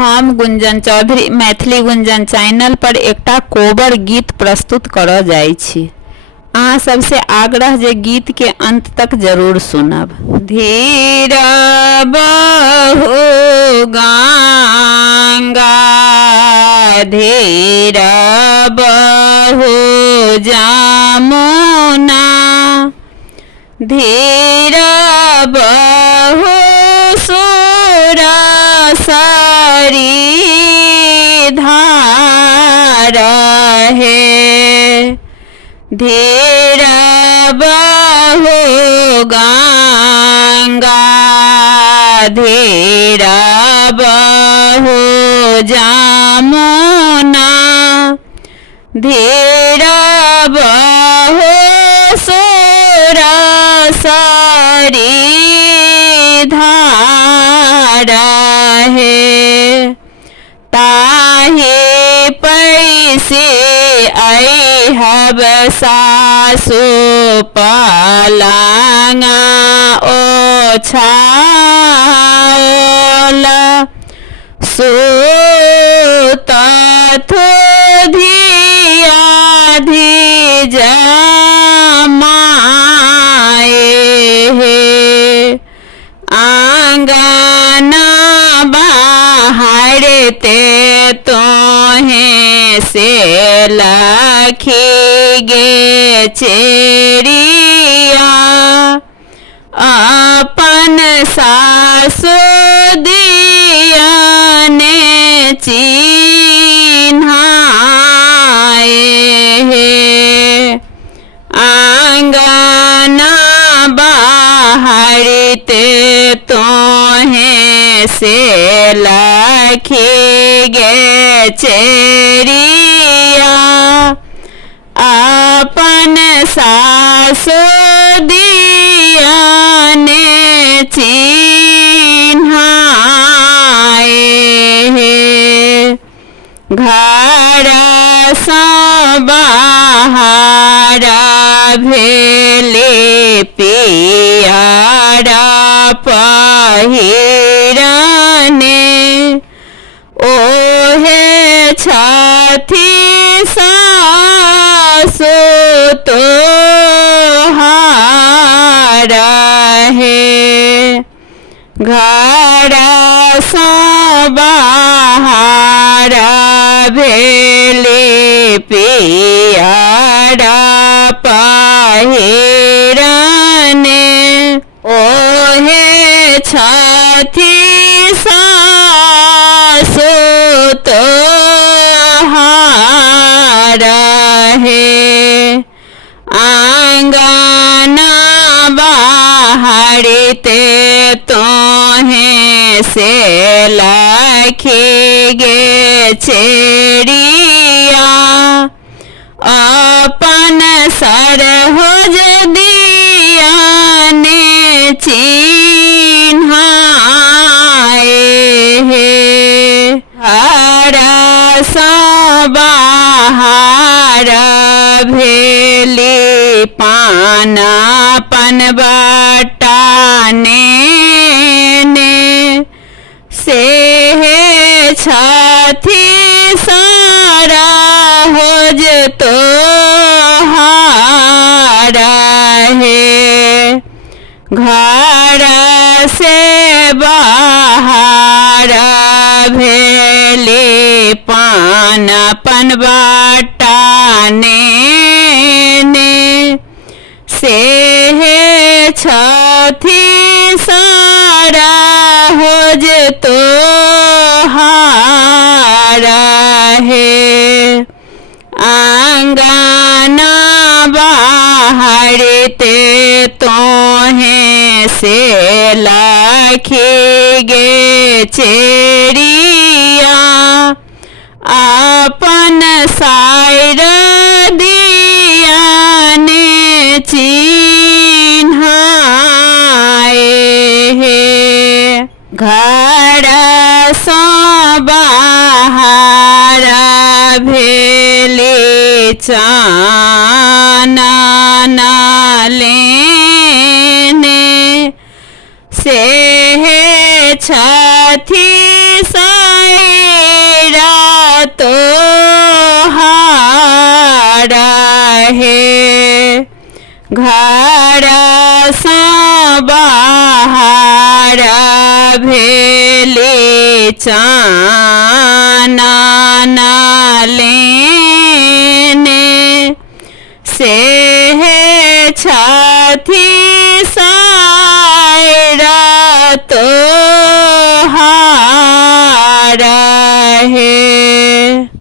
हम गुंजन चौधरी मैथिली गुंजन चैनल पर एकटा कोबर गीत प्रस्तुत करऽ जाइ छी। अहाँ सबसे आग्रह जे गीत के अंत तक जरूर सुनब। धीर बहु गंगा धीर बहु जमुना धीर बहु सुरसरी धारा है। धीर बहु गंगा धीर बहु जमुना धीर बहु सुरसरी धारा है। ताहि पैसे ऐहब सासु पलंगा ओछाओल सुतथु धिया धिज माए हे। आंगना बाहरते तोहें से लखी गे चेरिया अपन सासु दियाने चिन्हाए हे। आंगना बाहरते तोहें से लखी गे चेरिया अपन सासु दियाने चिन्हाए हे। घर सँ बाहर भेले पियरा पहिरने ओहे छथि सासु तोहार हे। घर सँ बाहर भेले पियरा पहिरने ओहे छथि सासु तोहार हे। आंगना बाहरते तोहें से लखी गे चेरिया अपन सरहोज दियाने चिन्हाए हे। घर सँ बाहर भेली पाना पनबटाने से छथि सरहोज तोहार हे। घर से बाहर भेले पान पनबटाने से छथि सरहोज तोहार हे। आंगना बाहरते तोहें से लखी गे चेरिया अपन सायर दियाने चिन्हाए हे। घर सँ बाहर भेले चानन लेने से छथि साई घर सँ बाहर भेले चानन लेने से छथि साइर तो